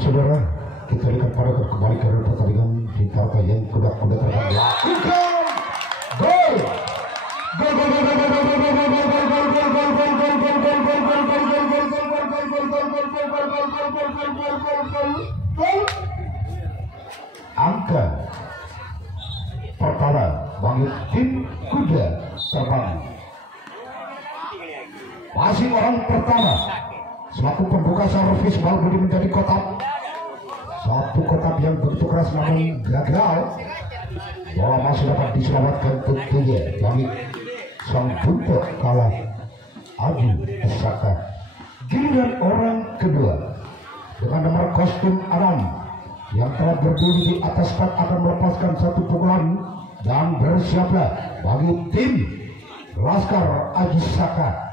saudara, kita lihat pada kembali ke pertandingan di partai yang kuda-kuda terbang. Gol. Angka pertama bagi tim kuda terbang. Masih orang pertama selaku pembuka servis bal budi menjadi kotak. Satu kotak yang begitu keras namun gagal. Bola masih dapat diselamatkan tentunya bagi sang buntut kalah Adi Saka. Giliran orang kedua dengan nomor kostum Aram yang telah berdiri di atas start akan melepaskan satu pukulan dan bersiaplah bagi tim Laskar Aji Saka.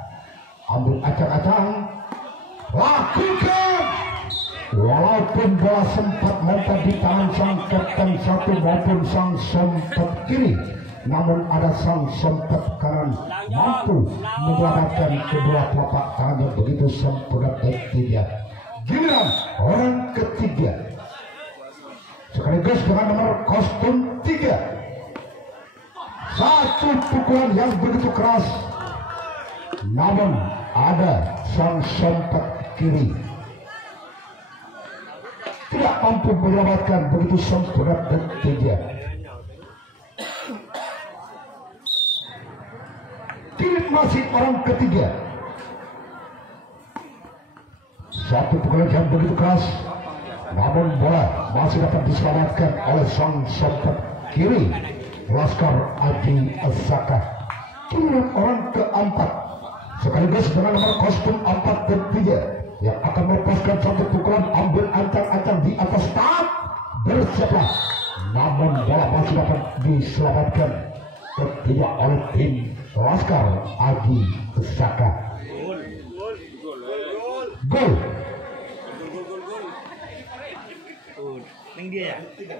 Ambil acak-acak, lakukan. Walaupun bola sempat mental di tangan sang kapten satu maupun sang sompet kiri, namun ada sang sompet kanan mampu menyelamatkan kedua telapak tangannya begitu sempurna dan tidak. Giliran orang ketiga sekaligus dengan nomor kostum 3. Satu pukulan yang begitu keras, namun ada sang sompet kiri tidak mampu menyelamatkan begitu sempurna dan tidak. Kini masih orang ketiga. Satu pukulan yang begitu keras, namun bola masih dapat diselamatkan oleh sang sompet kiri Laskar Aji Saka. Kini orang keempat sekaligus dengan nomor kostum 4 dan 3 yang akan melepaskan satu pukulan, ambil ancang-ancang di atas start, bersiaplah, namun bola masih dapat diselamatkan ketiga oleh tim Laskar Aji Saka. Gol. Neng dia ya? Tiga.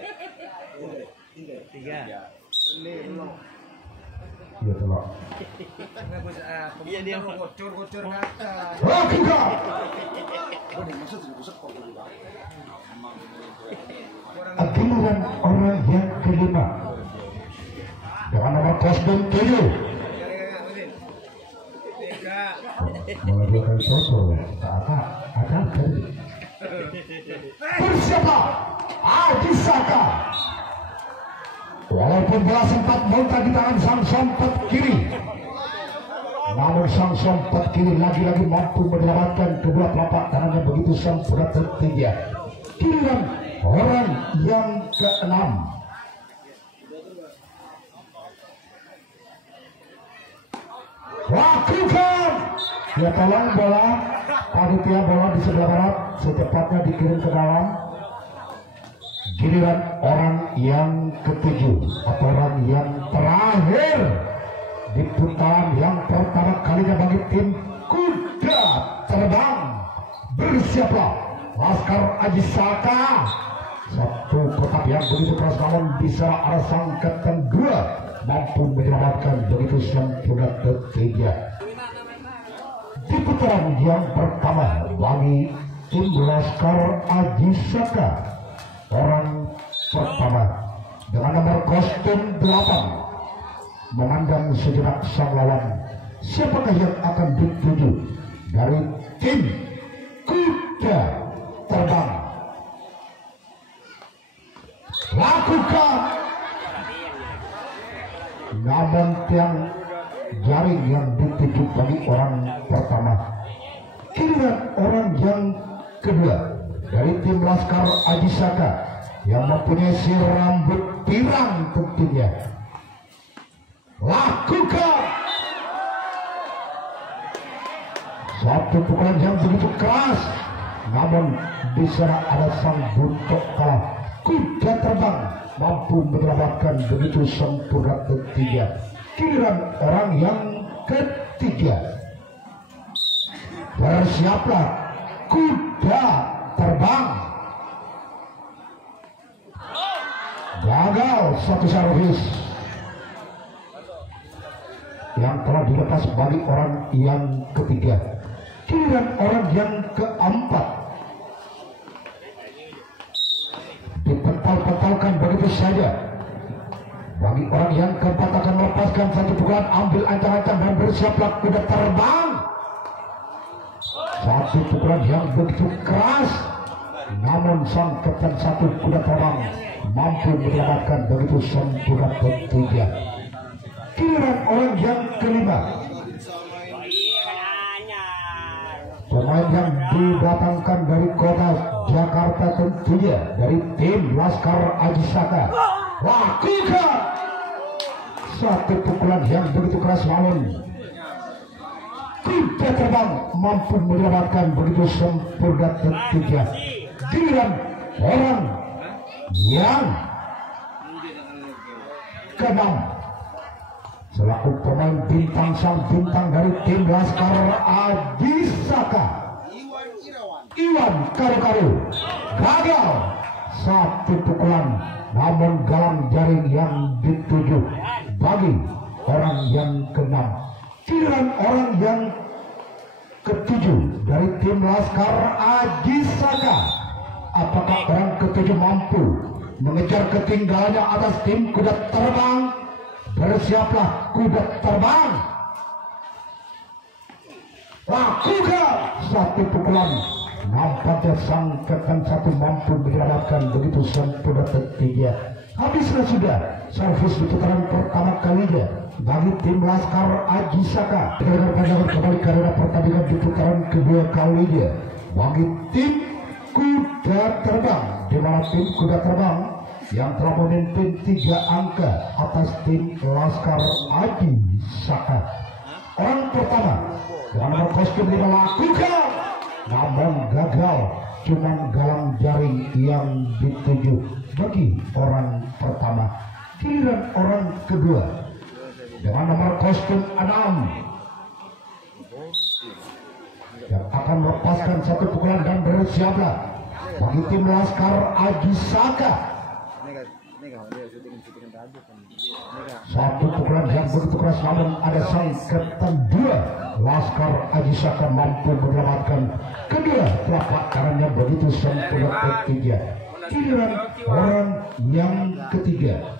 Iya telak. Iya dia kocor kata. Giliran orang yang kelima dengan nomor kostum 7. Mengajukan foto ada bersiaplah Aji Saka. Walaupun bola sempat montak di tangan sang sompet kiri, namun sang sompet kiri lagi-lagi mampu menyelamatkan kedua telapak tangannya begitu sempurna tentunya. Giliran orang yang keenam. Lakukan. Ya tolong bola panitia bola di sebelah barat secepatnya dikirim ke dalam. Giliran orang yang ketujuh atau orang yang terakhir di putaran yang pertama kalinya bagi tim kuda terbang. Bersiaplah Laskar Aji Saka. Satu kotak yang begitu keras namun bisa ada sang kapten 2 mampu menyelamatkan begitu sempurna ketiga. Di putaran yang pertama bagi tim Laskar Aji Saka, orang pertama dengan nomor kostum 8 memandang sejenak sang lawan. Siapakah yang akan dituju dari tim kuda terbang? Lakukan. Namun tiang jaring yang dituju bagi orang pertama. Giliran orang yang kedua dari tim Laskar Aji Saka yang mempunyai si rambut pirang tentunya. Lakukan. Satu pukulan yang begitu keras, namun di sana ada sang buntut kalah kuda terbang mampu menyelamatkan begitu sempurna tentunya. Giliran orang yang ketiga. Bersiaplah kuda terbang. Gagal satu servis yang telah dilepas bagi orang yang ketiga. Giliran orang yang keempat. begitu saja. Bagi orang yang keempat akan melepaskan satu pukulan, ambil ancang-ancang dan bersiaplah kuda terbang. Satu pukulan yang begitu keras, namun sang kapten satu kuda terbang mampu menyelamatkan begitu sempurna ketiga. Giliran orang yang kelima, pemain yang didatangkan dari kota Jakarta tentunya dari tim Laskar Aji Saka. Lakukan satu pukulan yang begitu keras, namun kuda terbang mampu menyelamatkan begitu sempurna ketiga. Giliran orang yang keenam, selaku pemain bintang sang bintang dari tim Laskar Aji Saka, Iwan Karu-Karu, gagal satu pukulan, namun galang jaring yang dituju bagi orang yang keenam. Giliran orang yang ketujuh dari tim Laskar Aji Saka, apakah orang ketujuh mampu mengejar ketinggalannya atas tim kuda terbang? Bersiaplah kuda terbang. Lakukan satu pukulan, nampaknya sang kapten satu mampu menyelamatkan begitu sempurna ketiga. Habislah sudah servis di putaran pertama kalinya bagi tim Laskar Aji Saka. Kita pandangan kembali karena pertandingan di putaran kedua kalinya bagi tim kuda terbang, di mana tim kuda terbang yang telah memimpin 3 angka atas tim Laskar Aji Saka. Orang pertama dengan nomor kostum 5 lakukan, namun gagal, cuman galang jaring yang dituju bagi orang pertama. Giliran orang kedua dengan nomor kostum 6 yang akan melepaskan satu pukulan dan bersiaplah bagi tim Laskar Aji Saka. Satu pukulan yang begitu keras, namun ada sang kapten 2 Laskar Aji Saka mampu menyelamatkan kedua telapak tangannya begitu sempurna ketiga. Giliran orang yang ketiga,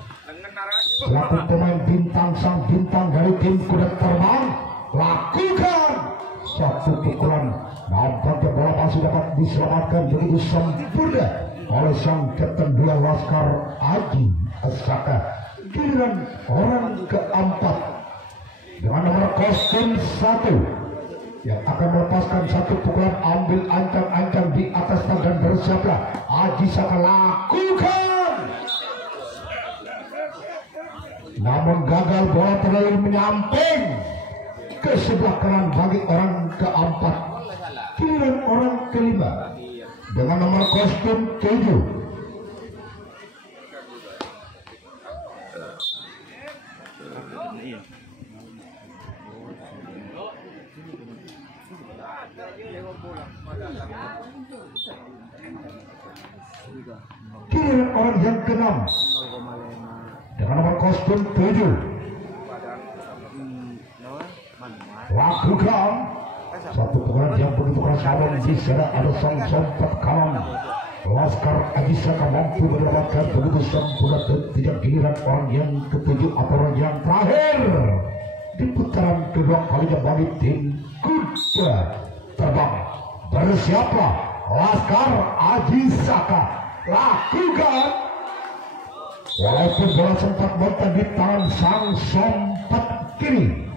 selaku pemain bintang sang bintang dari tim kuda terbang, lakukan satu pukulan, nampaknya bola masih dapat diselamatkan begitu sempurna oleh sang kapten 2 Laskar Aji Saka. Giliran orang keempat dengan nomor kostum 1 yang akan melepaskan satu pukulan, ambil ancang-ancang di atas tangan, bersiaplah Aji Saka, lakukan, namun gagal, bola terlalu menyamping ke sebelah kanan bagi orang keempat. Giliran orang kelima dengan nomor kostum 7 giliran orang yang keenam dengan nomor kostum 7 lakukan satu pukulan yang begitu keras, namun di sana ada sang sompat kanan Laskar Aji Saka mampu mendapatkan begitu sempurna ketiga. Giliran orang yang ketujuh atau orang yang terakhir di putaran kedua kalinya bagi tim kuda terbang, bersiaplah Laskar Aji Saka, lakukan. Walaupun bola sempat mental di tangan sang sompat kiri,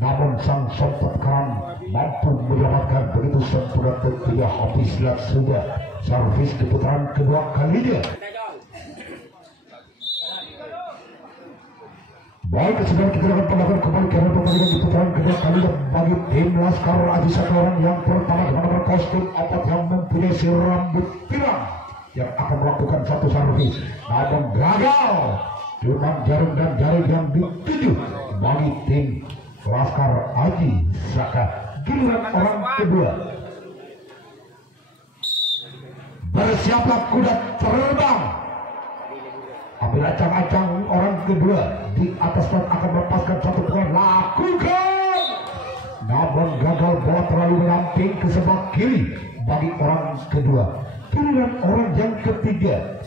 namun sang sompat kanan mampu menyelamatkan begitu sempurna ketiga. Habislah sudah servis di putaran kedua kalinya. Baik, sekarang kita akan pendapat kembali karena pertandingan di putaran kedua kalinya bagi tim Laskar Aji Saka. Orang yang pertama dengan nomor kostum 4 yang mempunyai si rambut pirang yang akan melakukan satu servis, namun gagal, cuma jarum dan jaring yang dituju bagi tim Laskar Aji Saka. Giliran orang kedua, bersiaplah kuda terbang, ambil acang-acang orang kedua di atas dan akan melepaskan satu pukulan, lakukan, namun gagal, bola terlalu menyamping ke sebelah kiri bagi orang kedua. Giliran orang yang ketiga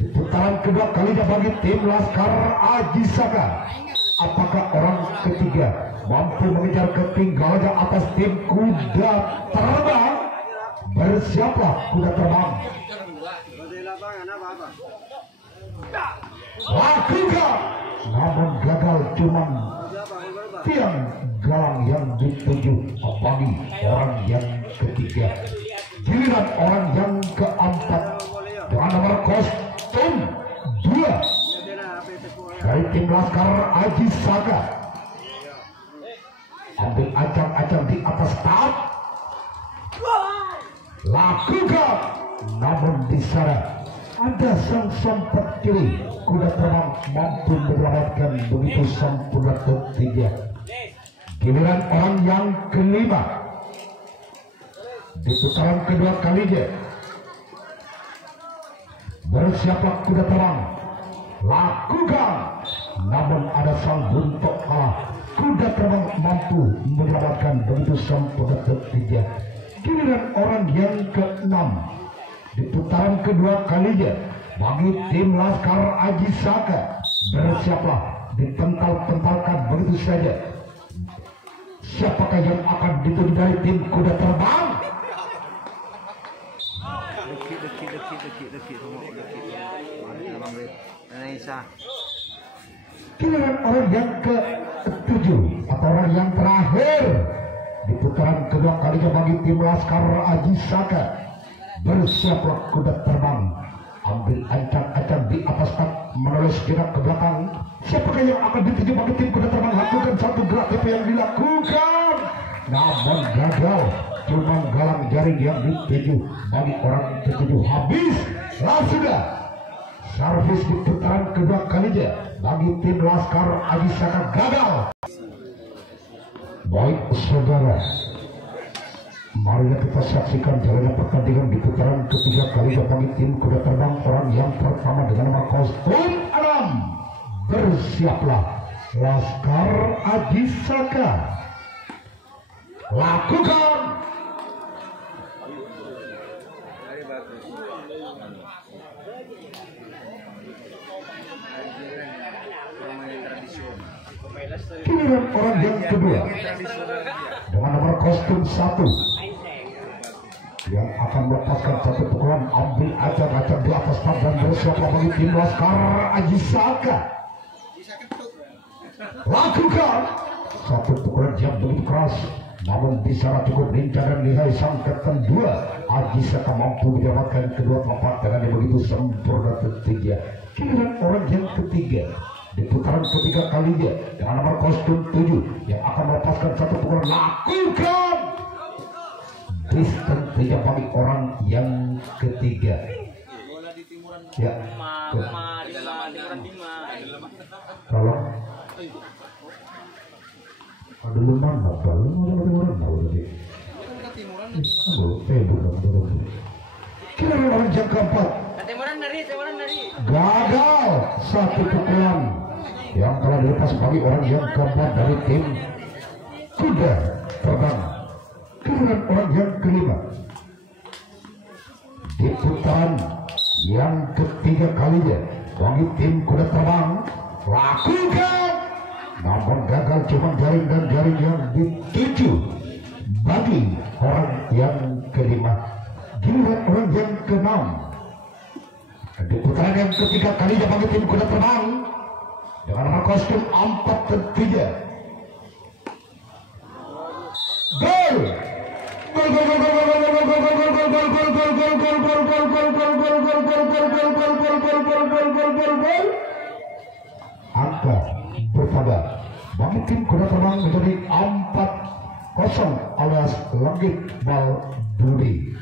Di putaran kedua kalinya bagi tim Laskar Aji Saka. Apakah orang ketiga mampu mengejar ketinggalannya atas tim Kuda Terbang? Bersiaplah Kuda Terbang. Lakukan, namun gagal, cuman tiang galang yang dituju bagi orang yang ketiga. Giliran orang yang keempat dengan nomor kostum 2 dari tim Laskar Aji Saka. Ambil acang-acang di atas start. Lakukan, namun di sana ada sang sempat kiri. Kuda Terbang mampu menyelamatkan begitu sempurna ketiga. Giliran orang yang kelima di putaran kedua kalinya. Bersiaplah Kuda Terbang. Lakukan, namun ada sang buntok kalah. Kuda Terbang mampu menyelamatkan begitu sempurna ketiga. Giliran orang yang keenam di putaran kedua kalinya bagi tim Laskar Aji Saka. Bersiaplah, dipental-pentalkan begitu saja. Siapakah yang akan dituju dari tim Kuda Terbang? Giliran orang yang ke-7 atau orang yang terakhir di putaran kedua kalinya bagi tim Laskar Aji Saka. Bersiaplah Kuda Terbang. Ambil ancang-ancang di atas tak, menulis gerak ke belakang. Siapakah yang akan dituju bagi tim Kuda Terbang? Lakukan satu gerak TP yang dilakukan, namun gagal. Cuma galang jaring yang dituju bagi orang ketujuh. Habis lah sudah. Servis di putaran kedua kalinya bagi tim Laskar Aji Saka gagal. Baik saudara, mari kita saksikan jalannya pertandingan di putaran ketiga kalinya bagi tim Kuda Terbang. Orang yang pertama dengan nomor kostum 6. Bersiaplah Laskar Aji Saka. Lakukan. Giliran orang yang kedua dengan nomor kostum 1 yang akan melepaskan satu pukulan. Ambil acak-acak di atas tab dan bersiaplah bagi tim Laskar Aji Saka. Lakukan satu pukulan yang begitu keras, namun di sana cukup lincah dan lihai sang kapten 2 Aji Saka mampu menyelamatkan kedua tempat dengan yang begitu sempurna ketiga. Giliran orang yang ketiga di putaran ketiga kalinya dengan nomor kostum 7 yang akan melepaskan satu pukulan. Lakukan distance tidak bagi orang yang ketiga. Ya, kalau ada lemah apa? Timuran tahu tadi. Kira orang yang keempat. Timuran dari. Gagal satu pukulan yang telah dilepas bagi orang yang keempat dari tim Kuda Terbang. Giliran orang yang kelima di putaran yang ketiga kalinya bagi tim Kuda Terbang. Lakukan, namun gagal, cuma jaring dan jaring yang dituju bagi orang yang kelima. Giliran orang yang keenam di putaran yang ketiga kalinya bagi tim Kuda Terbang dengan nomor kostum 43. Gol! Angka bertambah bagi tim Kuda Terbang menjadi 4-0 alias Lenggit Bal Budi.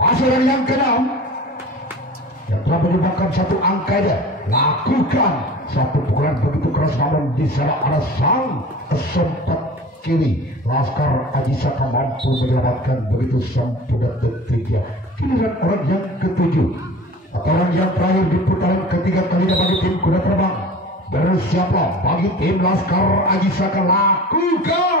Masuk dari yang ke-6 yang telah menyumbangkan satu angka aja. Lakukan satu pukulan begitu keras, namun di sana ada sang sempat kiri. Laskar Aji Saka mampu menyelamatkan begitu sempurna ketiga. Giliran orang yang ketujuh atau orang yang terakhir di putaran ketiga kalinya bagi tim Kuda Terbang. Bersiaplah bagi tim Laskar Aji Saka. Lakukan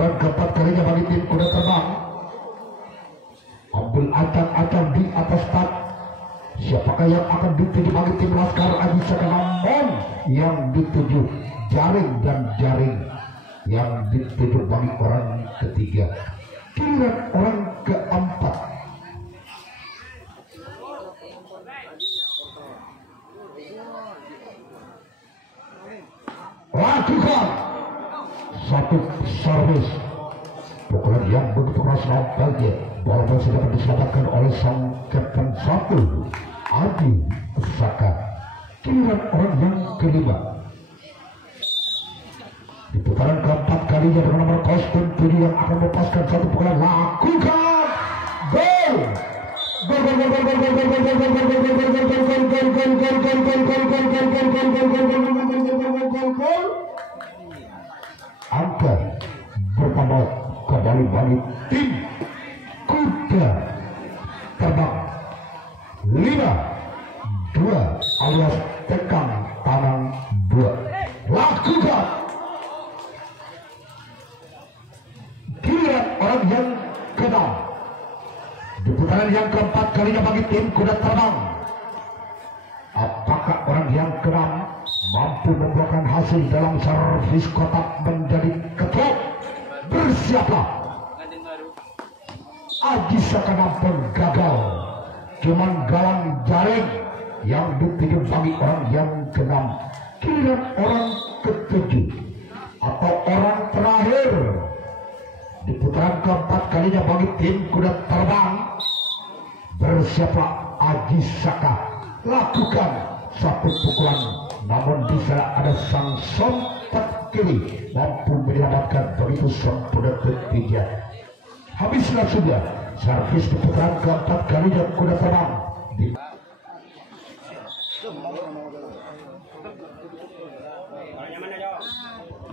putaran keempat kalinya bagi tim kuda terbang. Ambil acak-acak di atas start. Siapakah yang akan dituju bagi tim Laskar Aji Saka, namun yang dituju jaring dan jaring yang dituju bagi orang ketiga. Giliran orang keempat. Lakukan satu servis pukulan yang begitu keras nampaknya. Bola masih dapat diselamatkan oleh sang kapten satu Aji Saka. Giliran orang yang kelima. Di putaran keempat kalinya dengan nomor kostum 7 yang akan melepaskan satu pukulan. Lakukan gol. Angka bertambah kembali bagi tim kuda terbang 5-2 alias tekan tangan 2. Lakukan. Giliran orang yang ke-6. Di putaran yang keempat kalinya bagi tim kuda terbang. Apakah orang yang ke-6 mampu membuahkan hasil dalam servis kotak menjadi ketrok? Bersiaplah. Aji Saka nampun gagal. Cuman galang jaring yang dituju bagi orang yang ke-6. Giliran orang ke-7 atau orang terakhir di putaran keempat kalinya bagi tim kuda terbang. Bersiaplah Aji Saka. Lakukan satu pukulan, namun di sana ada sang sontak kiri mampu menyelamatkan begitu sempurna ketiga. Habislah sudah servis di putaran keempat kalinya kuda terbang.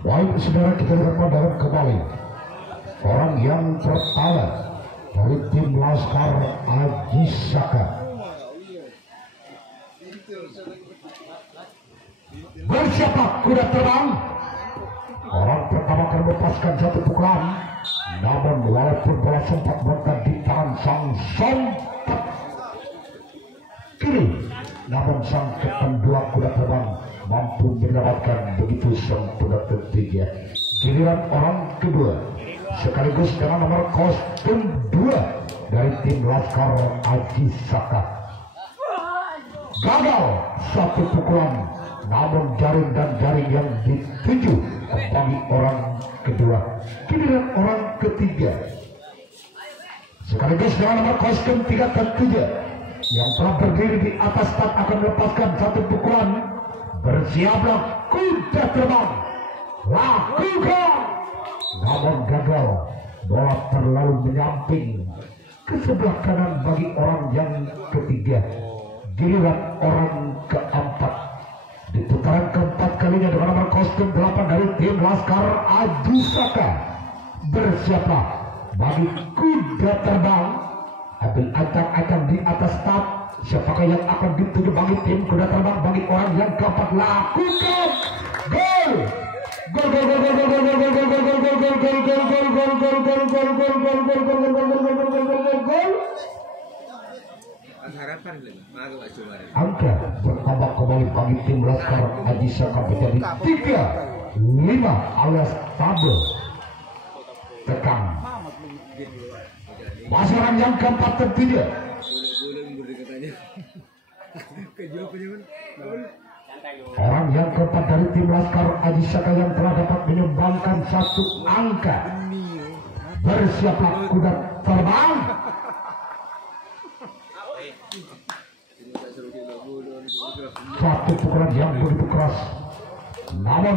Baik saudara, kita lihat pandangan kembali. Orang yang pertama dari tim Laskar Aji Saka. Bersiaplah kuda terbang. Orang pertama akan melepaskan satu pukulan, namun walaupun bola sempat berada di tangan sang sontak kiri, namun sang kapten 2 kuda terbang mampu mendapatkan begitu sempurna ketiga. Giliran orang kedua sekaligus dengan nomor kostum 2 dari tim Laskar Aji Saka. Gagal satu pukulan, namun jaring dan jaring yang dituju bagi orang kedua. Giliran orang ketiga sekaligus dengan nomor kostum 3 dan 7 yang telah berdiri di atas start akan melepaskan satu pukulan. Bersiaplah kuda terbang. Lakukan. Namun gagal. Bola terlalu menyamping ke sebelah kanan bagi orang yang ketiga. Giliran orang keempat di putaran keempat kalinya dengan nomor kostum 8 dari tim Laskar Aji Saka. Bersiaplah bagi kuda terbang. Ambil acak-acak di atas start. Siapakah yang akan dituju bagi tim kuda terbang bagi orang yang keempat? Lakukan gol. Gol gol gol gol gol gol gol gol gol gol gol gol gol gol gol gol. Angka bertambah kembali bagi tim Laskar Aji Saka menjadi 3-5 alias tabel tekan. Masih orang yang keempat tentunya. Orang yang keempat dari tim Laskar Aji Saka yang telah dapat menyumbangkan satu angka. Bersiaplah kuda terbang. Satu pukulan yang begitu keras, namun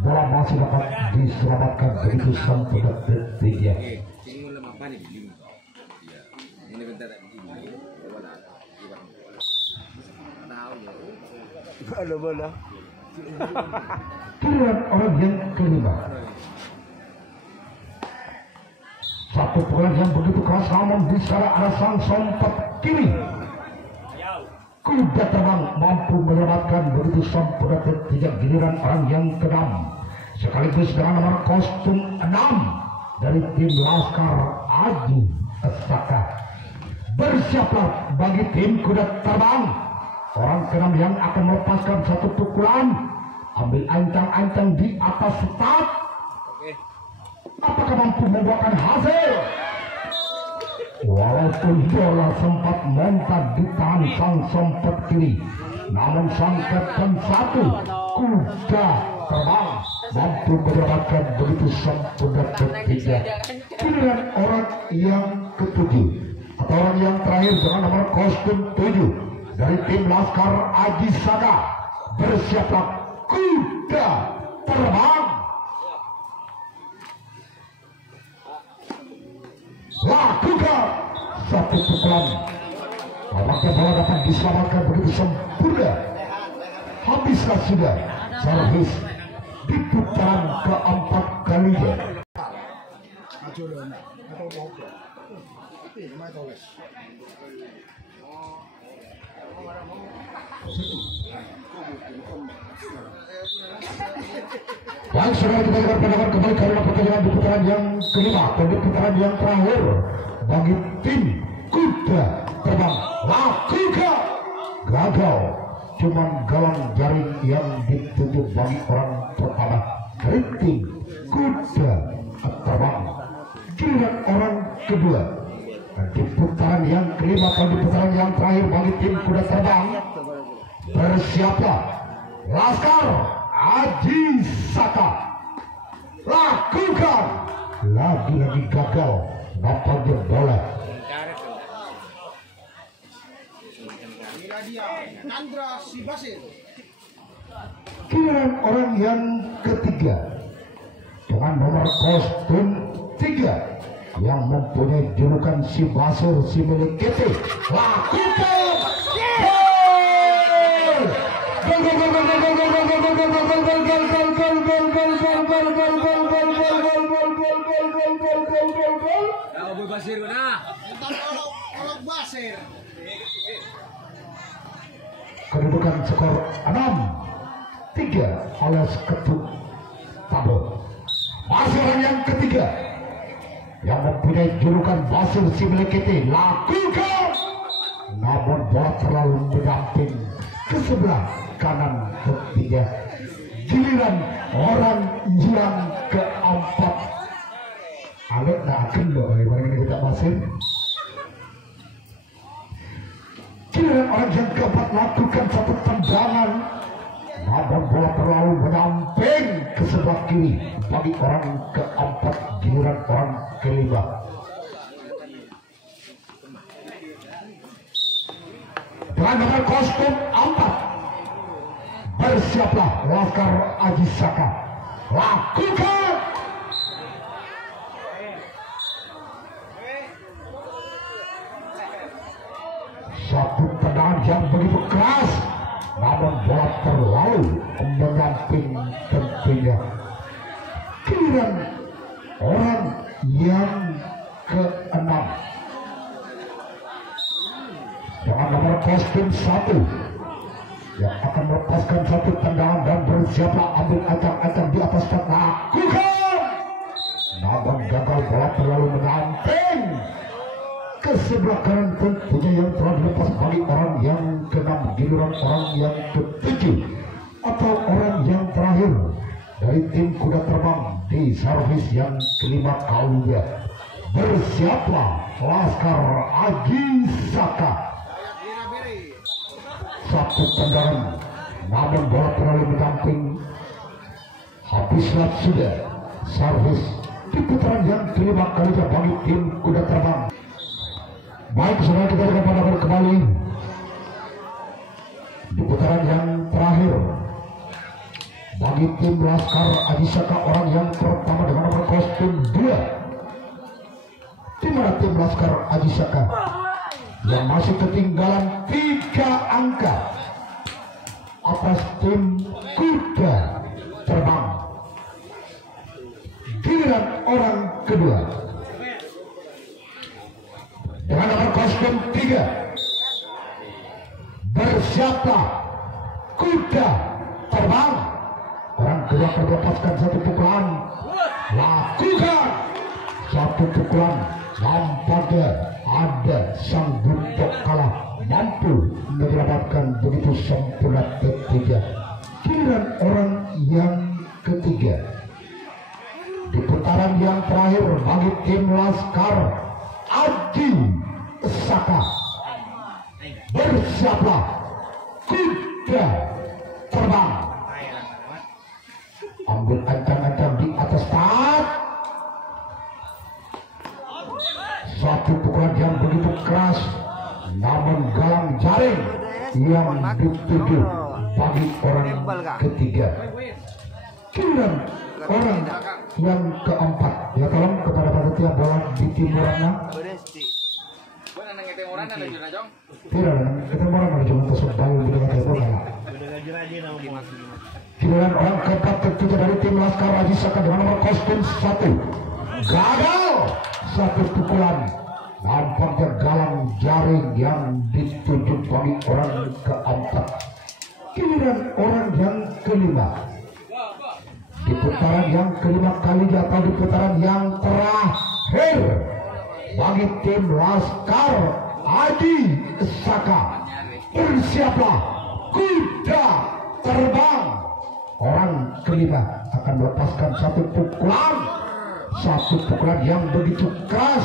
bola masih dapat diselamatkan begitu sempurna ketiga. Giliran orang yang kelima. Satu pukulan yang begitu keras, namun di sana ada sang sontak kiri. Kuda terbang mampu menyelamatkan begitu sempurna ketiga. Giliran orang yang keenam. sekaligus dengan nomor kostum 6 dari tim Laskar Aji Saka. Bersiaplah bagi tim kuda terbang. Orang keenam yang akan melepaskan satu pukulan. Ambil ancang-ancang di atas start. Apakah mampu membuahkan hasil? Walaupun bola sempat mentak di tangan sang sompet kiri, namun sang kapten satu kuda terbang mampu mendapatkan begitu sempurna ketiga. Giliran orang yang ketujuh atau orang yang terakhir dengan nomor kostum 7 dari tim Laskar Aji Saka. Bersiaplah kuda terbang. Lakukan satu pukulan. Apakah bola dapat diselamatkan begitu sempurna? Habislah sudah servis di putaran keempat kalinya. Baik, saudara, kita akan pendengar kembali karena pertandingan di putaran yang kelima dan di putaran yang terakhir bagi tim kuda terbang. Lakukan gagal, cuman galang jaring yang dituju bagi orang pertama dari tim kuda terbang. Giliran orang kedua di putaran yang kelima dan di putaran yang terakhir bagi tim kuda terbang. Bersiaplah Laskar Aji Saka. Lakukan. Lagi-lagi gagal. Nampaknya bola. Giliran orang yang ketiga dengan nomor kostum 3 yang mempunyai julukan si Basur si milik kita. Lakukan. Kedudukan skor 6-3 alias ketuk tabel. Masih orang yang ketiga yang mempunyai julukan Basur si Melekete. Lakukan. Namun bola terlalu mendamping ke sebelah kanan ketiga. Giliran orang yang keempat. Alek nak akan loh bagaimana kita Basir. Giliran orang yang keempat lakukan satu tendangan, namun bola terlalu menyamping ke sebelah kiri bagi orang keempat. Giliran orang kelima. Dengan nomor kostum 4, bersiaplah Laskar Aji Saka. Lakukan. Satu tendangan yang begitu keras, namun bola terlalu menyamping tentunya. Giliran orang yang ke-6 dengan nomor kostum 1 yang akan melepaskan satu tendangan dan bersiaplah ambil acak-acak di atas start. Lakukan. Namun gagal, bola terlalu menyamping ke sebelah kanan tentunya yang telah dilepas bagi orang yang ke-6. Giliran orang yang ke-7 atau orang yang terakhir dari tim kuda terbang di servis yang kelima kalinya. Bersiaplah Laskar Aji Saka. Satu tendangan, namun bola terlalu mendamping. Habislah sudah servis di putaran yang kelima kalinya bagi tim kuda terbang. Baik, saudara, kita akan pada kembali di putaran yang terakhir bagi tim Laskar Aji Saka. Orang yang pertama dengan nomor kostum 2, di mana tim Laskar Aji Saka yang masih ketinggalan 3 angka atas tim kuda terbang. Giliran orang kedua dengan nomor kostum 3, bersiaplah kuda terbang. Orang kedua akan melepaskan satu satu pukulan nampaknya ada sang Guntur kalah mampu menyelamatkan begitu sempurna ketiga. Giliran orang yang ketiga di putaran yang terakhir bagi tim Laskar Adi Saka. Bersiaplah kuda terbang, ambil ancang-ancang di atas start. Satu pukulan yang begitu keras namun galang jaring yang dituju bagi orang ketiga. Giliran orang yang keempat, ya tolong kepada panitia bola di timurana. Tidak, kita mau cuma tusuk bayu di dekat bola. Giliran orang keempat ketiga dari tim Laskar Adi Saka dengan nomor kostum 1 gagal. Satu pukulan nampaknya galang jaring yang dituju bagi orang keempat. Giliran orang yang kelima di putaran yang kelima kali atau di putaran yang terakhir bagi tim Laskar Adi Saka. Bersiaplah kuda terbang. Orang kelima akan melepaskan satu pukulan yang begitu keras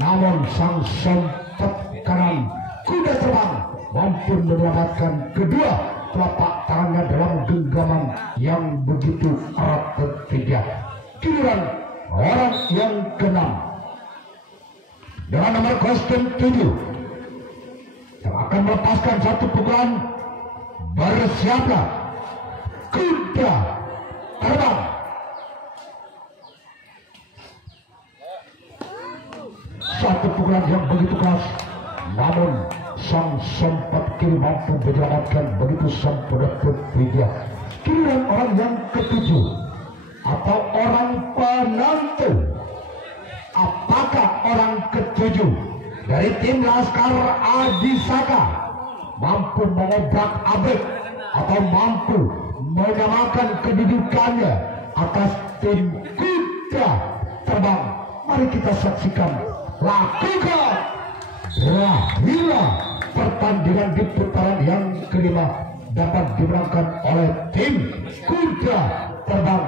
namun sang sempat kanan kuda terbang mampu menyelamatkan kedua telapak tangannya dalam genggaman yang begitu erat ketiga. Giliran orang yang keenam dengan nomor kostum 7 yang akan melepaskan satu pukulan. Bersiaplah kuda terbang. Satu pukulan yang begitu keras namun sang sempat kiri mampu menyelamatkan begitu sempurna ketiga. Giliran orang yang ketujuh atau orang penentu. Apakah orang ketujuh dari tim Laskar Adi Saka mampu mengobrak-abrik atau mampu menyamakan kedudukannya atas tim kuda terbang? Mari kita saksikan. Lakukan berakhirlah pertandingan di putaran yang kelima dapat dimenangkan oleh tim kuda terbang